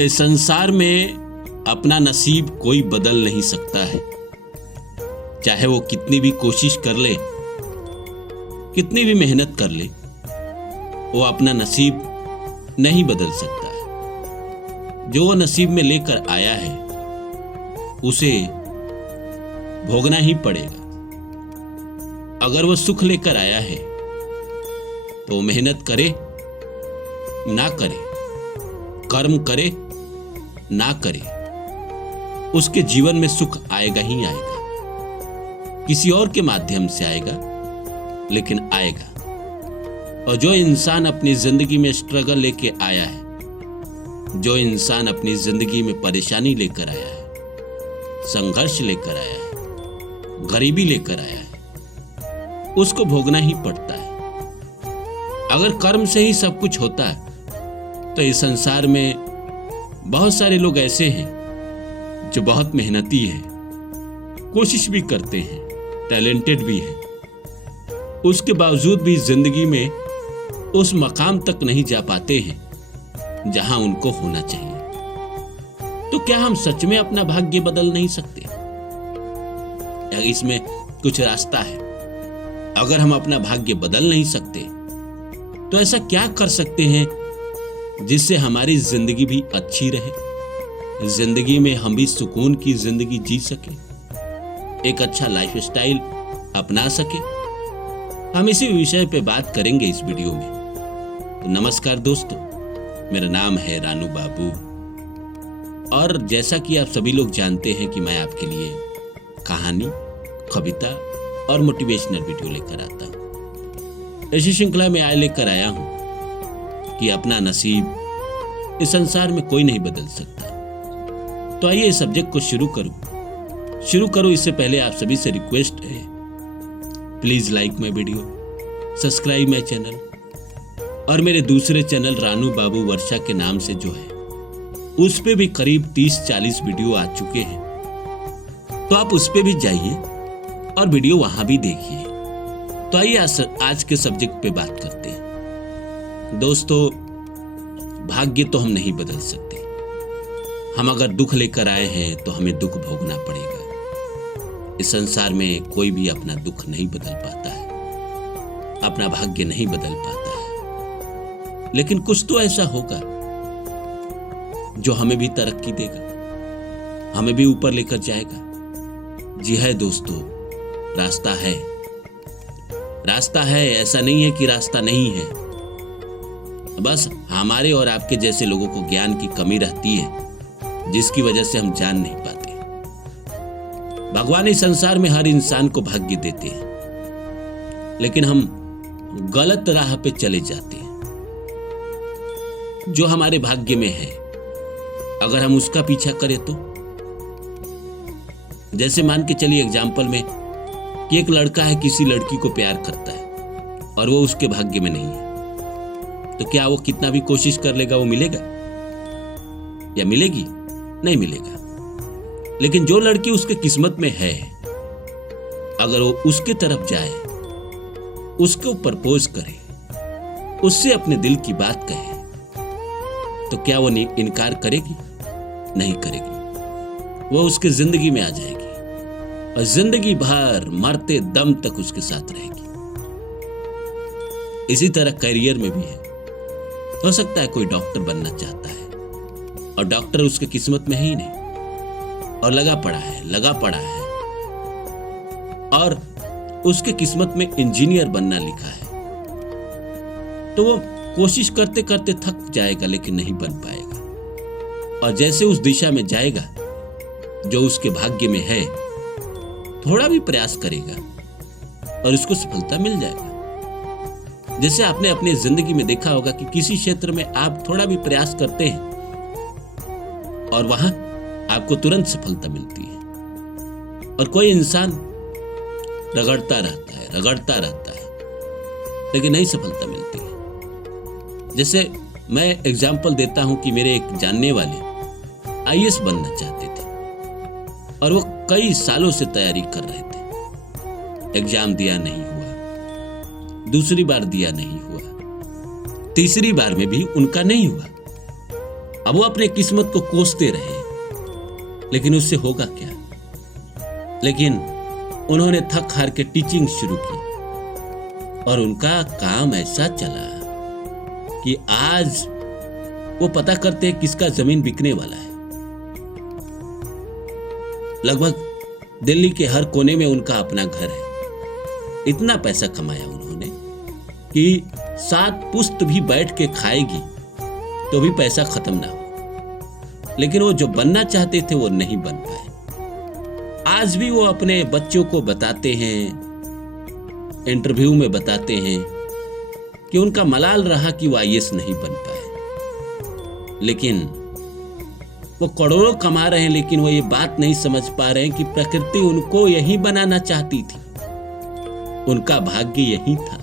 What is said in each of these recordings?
इस संसार में अपना नसीब कोई बदल नहीं सकता है। चाहे वो कितनी भी कोशिश कर ले, कितनी भी मेहनत कर ले, वो अपना नसीब नहीं बदल सकता है। जो वो नसीब में लेकर आया है उसे भोगना ही पड़ेगा। अगर वो सुख लेकर आया है तो मेहनत करे ना करे, कर्म करे ना करे, उसके जीवन में सुख आएगा ही आएगा। किसी और के माध्यम से आएगा, लेकिन आएगा। और जो इंसान अपनी जिंदगी में स्ट्रगल लेके आया है, जो इंसान अपनी जिंदगी में परेशानी लेकर आया है, संघर्ष लेकर आया है, गरीबी लेकर आया है, उसको भोगना ही पड़ता है। अगर कर्म से ही सब कुछ होता है तो इस संसार में बहुत सारे लोग ऐसे हैं जो बहुत मेहनती हैं, कोशिश भी करते हैं, टैलेंटेड भी हैं, उसके बावजूद भी जिंदगी में उस मकाम तक नहीं जा पाते हैं जहां उनको होना चाहिए। तो क्या हम सच में अपना भाग्य बदल नहीं सकते? या इसमें कुछ रास्ता है? अगर हम अपना भाग्य बदल नहीं सकते तो ऐसा क्या कर सकते हैं जिससे हमारी जिंदगी भी अच्छी रहे, जिंदगी में हम भी सुकून की जिंदगी जी सके, एक अच्छा लाइफस्टाइल अपना सके? हम इसी विषय पे बात करेंगे इस वीडियो में। तो नमस्कार दोस्तों, मेरा नाम है रानू बाबू और जैसा कि आप सभी लोग जानते हैं कि मैं आपके लिए कहानी, कविता और मोटिवेशनल वीडियो लेकर आता हूं। इसी श्रृंखला में आज लेकर आया हूं कि अपना नसीब इस संसार में कोई नहीं बदल सकता। तो आइए इस सब्जेक्ट को शुरू करूं। इससे पहले आप सभी से रिक्वेस्ट है, please like my video, subscribe my channel और मेरे दूसरे चैनल रानू बाबू वर्षा के नाम से जो है उस पे भी करीब 30-40 वीडियो आ चुके हैं। तो आप उस पे भी जाइए और वीडियो वहां भी देखिए। तो आइए आज के सब्जेक्ट पे बात करते हैं। दोस्तों, भाग्य तो हम नहीं बदल सकते। हम अगर दुख लेकर आए हैं तो हमें दुख भोगना पड़ेगा। इस संसार में कोई भी अपना दुख नहीं बदल पाता है, अपना भाग्य नहीं बदल पाता है। लेकिन कुछ तो ऐसा होगा जो हमें भी तरक्की देगा, हमें भी ऊपर लेकर जाएगा। जी है दोस्तों, रास्ता है। ऐसा नहीं है कि रास्ता नहीं है, बस हमारे और आपके जैसे लोगों को ज्ञान की कमी रहती है, जिसकी वजह से हम जान नहीं पाते। भगवान इस संसार में हर इंसान को भाग्य देते हैं, लेकिन हम गलत राह पे चले जाते हैं। जो हमारे भाग्य में है, अगर हम उसका पीछा करें तो, जैसे मान के चलिए एग्जाम्पल में कि एक लड़का है, किसी लड़की को प्यार करता है और वो उसके भाग्य में नहीं है, तो क्या वो कितना भी कोशिश कर लेगा वो मिलेगा या मिलेगी? नहीं मिलेगा। लेकिन जो लड़की उसके किस्मत में है, अगर वो उसके तरफ जाए, उसको प्रपोज करे, उससे अपने दिल की बात कहे, तो क्या वो इनकार करेगी? नहीं करेगी। वो उसके जिंदगी में आ जाएगी और जिंदगी भर मरते दम तक उसके साथ रहेगी। इसी तरह करियर में भी है। हो सकता है कोई डॉक्टर बनना चाहता है और डॉक्टर उसके किस्मत में है ही नहीं, और लगा पड़ा है और उसके किस्मत में इंजीनियर बनना लिखा है, तो वो कोशिश करते करते थक जाएगा, लेकिन नहीं बन पाएगा। और जैसे उस दिशा में जाएगा जो उसके भाग्य में है, थोड़ा भी प्रयास करेगा और उसको सफलता मिल जाएगा। जैसे आपने अपनी जिंदगी में देखा होगा कि किसी क्षेत्र में आप थोड़ा भी प्रयास करते हैं और वहां आपको तुरंत सफलता मिलती है, और कोई इंसान रगड़ता रहता है लेकिन नहीं सफलता मिलती है। जैसे मैं एग्जाम्पल देता हूं कि मेरे एक जानने वाले आईएएस बनना चाहते थे और वो कई सालों से तैयारी कर रहे थे। एग्जाम दिया, नहीं हुआ, दूसरी बार दिया, नहीं हुआ, तीसरी बार में भी उनका नहीं हुआ। अब वो अपने किस्मत को कोसते रहे, लेकिन उससे होगा क्या? लेकिन उन्होंने थक हार के टीचिंग शुरू की और उनका काम ऐसा चला कि आज वो पता करते हैं किसका जमीन बिकने वाला है। लगभग दिल्ली के हर कोने में उनका अपना घर है। इतना पैसा कमाया उन्होंने कि 7 पुश्त भी बैठ के खाएगी तो भी पैसा खत्म ना हो। लेकिन वो जो बनना चाहते थे वो नहीं बन पाए। आज भी वो अपने बच्चों को बताते हैं, इंटरव्यू में बताते हैं कि उनका मलाल रहा कि वो IAS नहीं बन पाए। लेकिन वो करोड़ों कमा रहे हैं, लेकिन वो ये बात नहीं समझ पा रहे हैं कि प्रकृति उनको यही बनाना चाहती थी, उनका भाग्य यही था।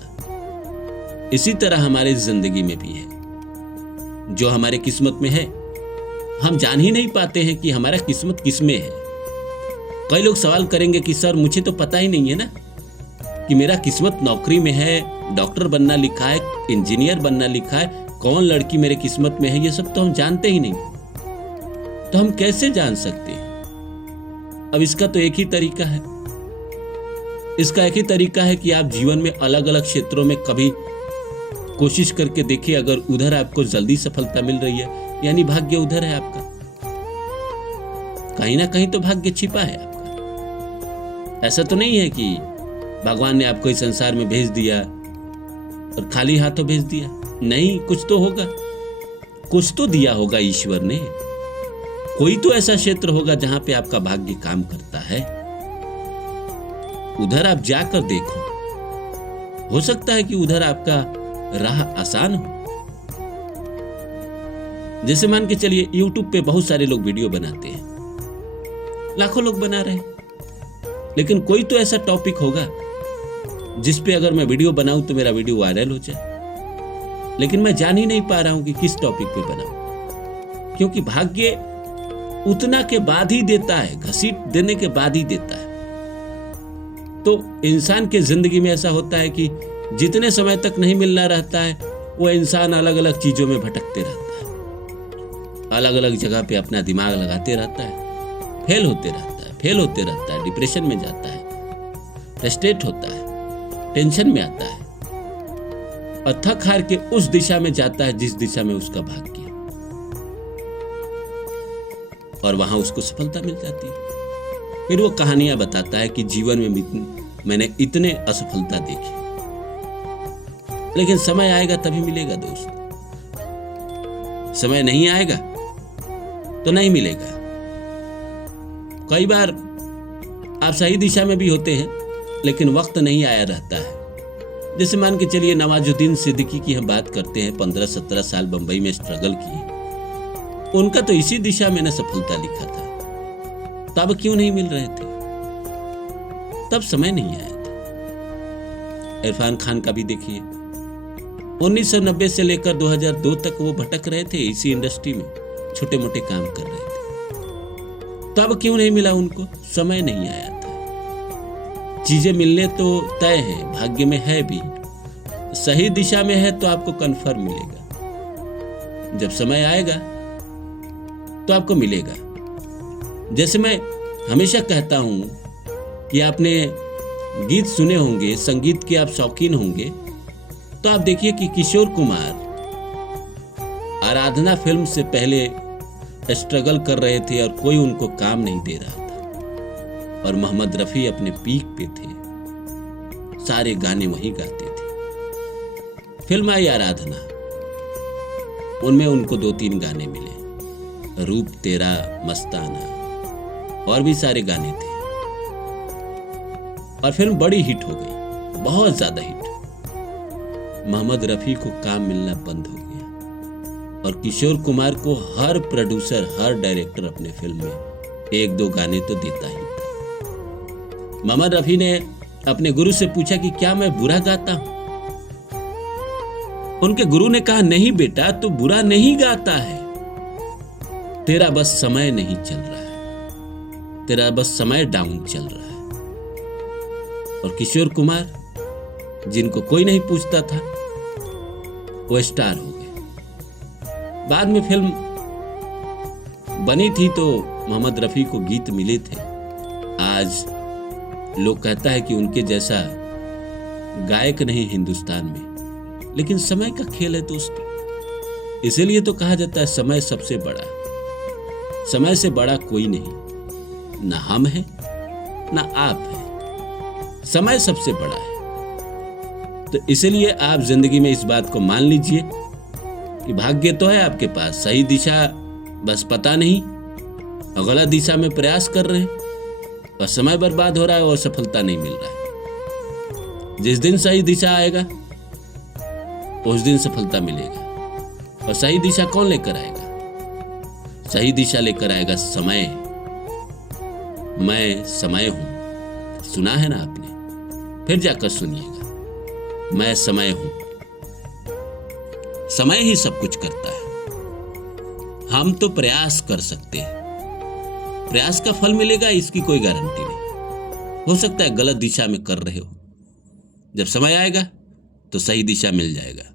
इसी तरह हमारे जिंदगी में भी है, जो हमारे किस्मत में है हम जान ही नहीं पाते हैं कि हमारा किस्मत किसमें है। कई लोग सवाल करेंगे कि सर मुझे तो पता ही नहीं है ना कि मेरा किस्मत नौकरी में है, डॉक्टर बनना लिखा है, इंजीनियर बनना लिखा है, कौन लड़की मेरे किस्मत में है, ये सब तो हम जानते ही नहीं। तो हम कैसे जान सकते हैं? अब इसका तो एक ही तरीका है। इसका एक ही तरीका है कि आप जीवन में अलग अलग क्षेत्रों में कभी कोशिश करके देखिए। अगर उधर आपको जल्दी सफलता मिल रही है, यानी भाग्य उधर है आपका। कहीं ना कहीं तो भाग्य छिपा है आपका। ऐसा तो नहीं है कि भगवान ने आपको इस संसार में भेज दिया और खाली हाथों भेज दिया। नहीं, कुछ तो होगा, कुछ तो दिया होगा ईश्वर ने। कोई तो ऐसा क्षेत्र होगा जहां पे आपका भाग्य काम करता है। उधर आप जाकर देखो, हो सकता है कि उधर आपका राह आसान हो। जैसे मान के चलिए YouTube पे बहुत सारे लोग वीडियो बनाते हैं, लाखों लोग बना रहे हैं, लेकिन कोई तो ऐसा टॉपिक होगा जिस पे अगर मैं वीडियो बनाऊं तो मेरा वीडियो वायरल हो जाए। लेकिन मैं जान ही नहीं पा रहा हूं कि किस टॉपिक पे बनाऊं, क्योंकि भाग्य उतना के बाद ही देता है, घसीट देने के बाद ही देता है। तो इंसान के जिंदगी में ऐसा होता है कि जितने समय तक नहीं मिलना रहता है, वो इंसान अलग अलग चीजों में भटकते रहता है, अलग अलग जगह पे अपना दिमाग लगाते रहता है, फेल होते रहता है, डिप्रेशन में जाता है, फ्रस्ट्रेट होता है, टेंशन में आता है और थक हार के उस दिशा में जाता है जिस दिशा में उसका भाग्य है, और वहां उसको सफलता मिल जाती है। फिर वो कहानियां बताता है कि जीवन में मैंने इतने असफलता देखी, लेकिन समय आएगा तभी मिलेगा दोस्त। समय नहीं आएगा तो नहीं मिलेगा। कई बार आप सही दिशा में भी होते हैं, लेकिन वक्त नहीं आया रहता है। जैसे मान के चलिए नवाजुद्दीन सिद्दीकी की हम बात करते हैं, 15-17 साल बंबई में स्ट्रगल किए। उनका तो इसी दिशा में न सफलता लिखा था, तब क्यों नहीं मिल रहे थे? तब समय नहीं आया था। इरफान खान का भी देखिए, 1990 से लेकर 2002 तक वो भटक रहे थे इसी इंडस्ट्री में, छोटे मोटे काम कर रहे थे। तब क्यों नहीं मिला उनको? समय नहीं आया था। चीजें मिलने तो तय है, भाग्य में है भी, सही दिशा में है तो आपको कन्फर्म मिलेगा। जब समय आएगा तो आपको मिलेगा। जैसे मैं हमेशा कहता हूं कि आपने गीत सुने होंगे, संगीत के आप शौकीन होंगे, तो आप देखिए कि किशोर कुमार आराधना फिल्म से पहले स्ट्रगल कर रहे थे और कोई उनको काम नहीं दे रहा था, और मोहम्मद रफी अपने पीक पे थे, सारे गाने वही गाते थे। फिल्म आई आराधना, उनमें उनको 2-3 गाने मिले, रूप तेरा, मस्ताना और भी सारे गाने थे, और फिल्म बड़ी हिट हो गई, बहुत ज्यादा हिट। मोहम्मद रफी को काम मिलना बंद हो गया और किशोर कुमार को हर प्रोड्यूसर, हर डायरेक्टर अपने फिल्म में 1-2 गाने तो देता ही था। मोहम्मद रफी ने अपने गुरु से पूछा कि क्या मैं बुरा गाता हूं? उनके गुरु ने कहा, नहीं बेटा, तो बुरा नहीं गाता है, तेरा बस समय नहीं चल रहा है, तेरा बस समय डाउन चल रहा है। और किशोर कुमार, जिनको कोई नहीं पूछता था, वो स्टार हो गए। बाद में फिल्म बनी थी तो मोहम्मद रफ़ी को गीत मिले थे। आज लोग कहता है कि उनके जैसा गायक नहीं हिंदुस्तान में, लेकिन समय का खेल है दोस्तों। इसीलिए तो कहा जाता है समय सबसे बड़ा, समय से बड़ा कोई नहीं, ना हम है ना आप है, समय सबसे बड़ा है। तो इसलिए आप जिंदगी में इस बात को मान लीजिए कि भाग्य तो है आपके पास, सही दिशा बस पता नहीं और गलत दिशा में प्रयास कर रहे हैं और समय बर्बाद हो रहा है और सफलता नहीं मिल रहा है। जिस दिन सही दिशा आएगा उस दिन सफलता मिलेगा। और सही दिशा कौन लेकर आएगा? सही दिशा लेकर आएगा समय। मैं समय हूं, सुना है ना आपने? फिर जाकर सुनिएगा, मैं समय हूं। समय ही सब कुछ करता है, हम तो प्रयास कर सकते हैं। प्रयास का फल मिलेगा इसकी कोई गारंटी नहीं। हो सकता है गलत दिशा में कर रहे हो, जब समय आएगा तो सही दिशा मिल जाएगा।